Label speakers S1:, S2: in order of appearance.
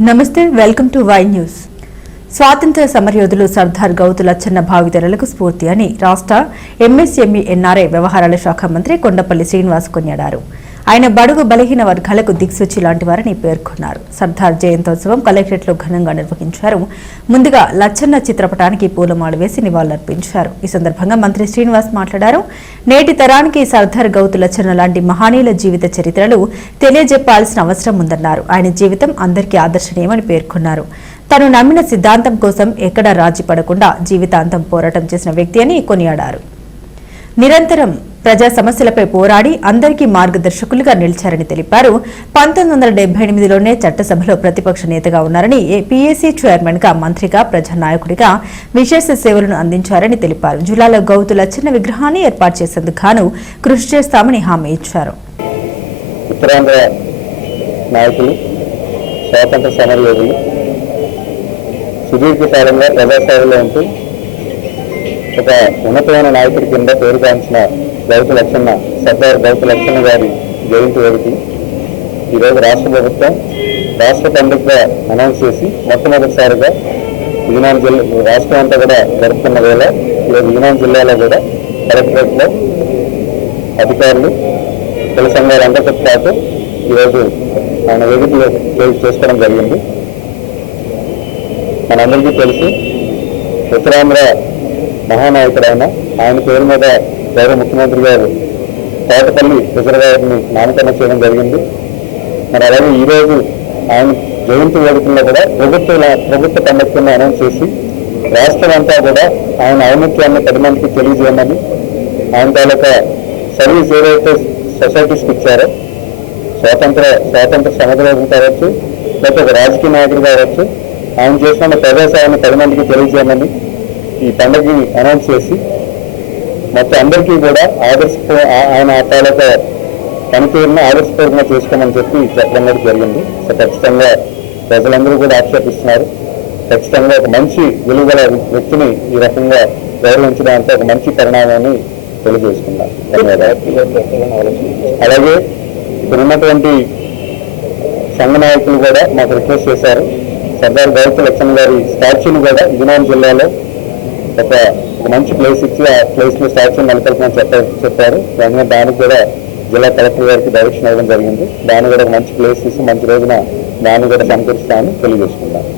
S1: నమస్తే welcome to Y news. స్వాతంత్ర సమరయోధులు సర్దార్ గౌతు లచ్చన్న భావితరులకు స్ఫూర్తి అని రాష్ట్ర ఎంఎస్ఎంఈ ఎన్ఆర్ఐ వ్యవహారాల శాఖ మంత్రి కొండపల్లి శ్రీనివాస్ కొనియాడారు. ఆయన బడుగు బలహీన వర్గాలకు దిక్సూచి లాంటి వారని పేర్కొన్నారు. సర్దార్ జయంతోత్సవం కలెక్టరేట్లో ఘనంగా నిర్వహించారు. ముందుగా లచ్చన్న చిత్రపటానికి పూలమాల వేసి నివాళులర్పించారు. ఈ సందర్భంగా మంత్రి శ్రీనివాస్ మాట్లాడారు. నేటి తరానికి సర్దార్ గౌతు లచ్చన్న లాంటి మహనీయుల జీవిత చరిత్రలు తెలియజెప్పాల్సిన అవసరం ఉందన్నారు. ఆయన జీవితం అందరికీ ఆదర్శనీయమని పేర్కొన్నారు. తను నమ్మిన సిద్ధాంతం కోసం ఎక్కడా రాజీ పడకుండా జీవితాంతం పోరాటం చేసిన వ్యక్తి అని కొనియాడారు. నిరంతరం ప్రజా సమస్యలపై పోరాడి అందరికీ మార్గదర్శకులుగా నిలిచారని తెలిపారు. పంతొమ్మిది వందల డెబ్బై ఎనిమిదిలోనే చట్టసభలో ప్రతిపక్ష నేతగా ఉన్నారని పీఏసీ చైర్మన్గా మంత్రిగా ప్రజానాయకుడిగా విశేష సేవలను అందించారని తెలిపారు. జిల్లాలో గౌతుల చిన్న విగ్రహాన్ని ఏర్పాటు చేసేందుకు గాను కృషి చేస్తామని హామీ ఇచ్చారు.
S2: ఉత్తరాంధ్ర నాయకులు స్వాతంత్ర సమరయోధులు ప్రజాసేవలో ఉంటూ ఒక ఉన్నతమైన నాయకుడి కింద పేరుగాంచిన గౌతు లక్షణ సర్దార్ గౌతు లక్షణ గారి జయంతి వేదిక ఈరోజు రాష్ట్ర ప్రభుత్వం రాష్ట్ర పండుగగా అనౌన్స్ చేసి మొట్టమొదటిసారిగా విజయనగరం జిల్లా రాష్ట్రం అంతా కూడా జరుపుతున్న వేళ ఈరోజు విజయనగరం జిల్లాలో కూడా కలెక్టరేట్లో అధికారులు కుల సంఘాలు అందరితో పాటు ఈరోజు ఆయన వేదికలో చేసుకోవడం జరిగింది. మనందరికీ తెలిసి ఉత్తరాంధ్ర మహానాయకుడు ఆయన ఆయన పేరు మీద గౌరవ ముఖ్యమంత్రి గారు తోటపల్లి రిజర్వాయర్ని నామకరణ చేయడం జరిగింది. మరి అలాగే ఈరోజు ఆయన జయంతి వేడుకల్లో కూడా ప్రభుత్వ ప్రభుత్వ పండుగను అనౌన్స్ చేసి రాష్ట్రం అంతా కూడా ఆయన ఔన్నత్యాన్ని పది మందికి తెలియజేయమని ఆయన తాలూకా సర్వీస్ ఏదైతే సొసైటీస్కి ఇచ్చారో స్వాతంత్ర స్వాతంత్ర సమగ్రం కావచ్చు లేకపోతే ఒక రాజకీయ నాయకుడు కావచ్చు ఆయన చేసిన ప్రజాసేవను పది మందికి తెలియజేయమని ఈ పండుగని అనౌన్స్ చేసి మొత్తం అందరికీ కూడా ఆదర్శ ఆయన ఆ తాలూకా పనితీరును ఆదర్శపూర్వకంగా చేసుకోమని చెప్పి చెప్పడం కూడా జరిగింది. సో ఖచ్చితంగా ప్రజలందరూ కూడా ఆక్షేపిస్తున్నారు. ఖచ్చితంగా ఒక మంచి విలువల వ్యక్తిని ఈ రకంగా గౌరవించడానికి ఒక మంచి పరిణామాన్ని తెలియజేసుకున్నారు అలాగే ఇక్కడ ఉన్నటువంటి సంఘ నాయకులు కూడా మాకు రిక్వెస్ట్ చేశారు. సర్దార్ గౌతు లక్ష్మణ్ గారి స్టాచ్యూని కూడా విజయనగరం జిల్లాలో ఒక మంచి ప్లేస్ ఇచ్చి ఆ ప్లేస్లో స్టాచ్యూ నెలకొల్పమని చెప్పారు చెప్పారు. వెంటనే దానికి కూడా జిల్లా కలెక్టర్ గారికి డైరెక్షన్ ఇవ్వడం జరిగింది. దాన్ని కూడా మంచి ప్లేస్ ఇచ్చి మంచి రోజున దాన్ని కూడా సమకూరుస్తామని తెలియజేసుకున్నాను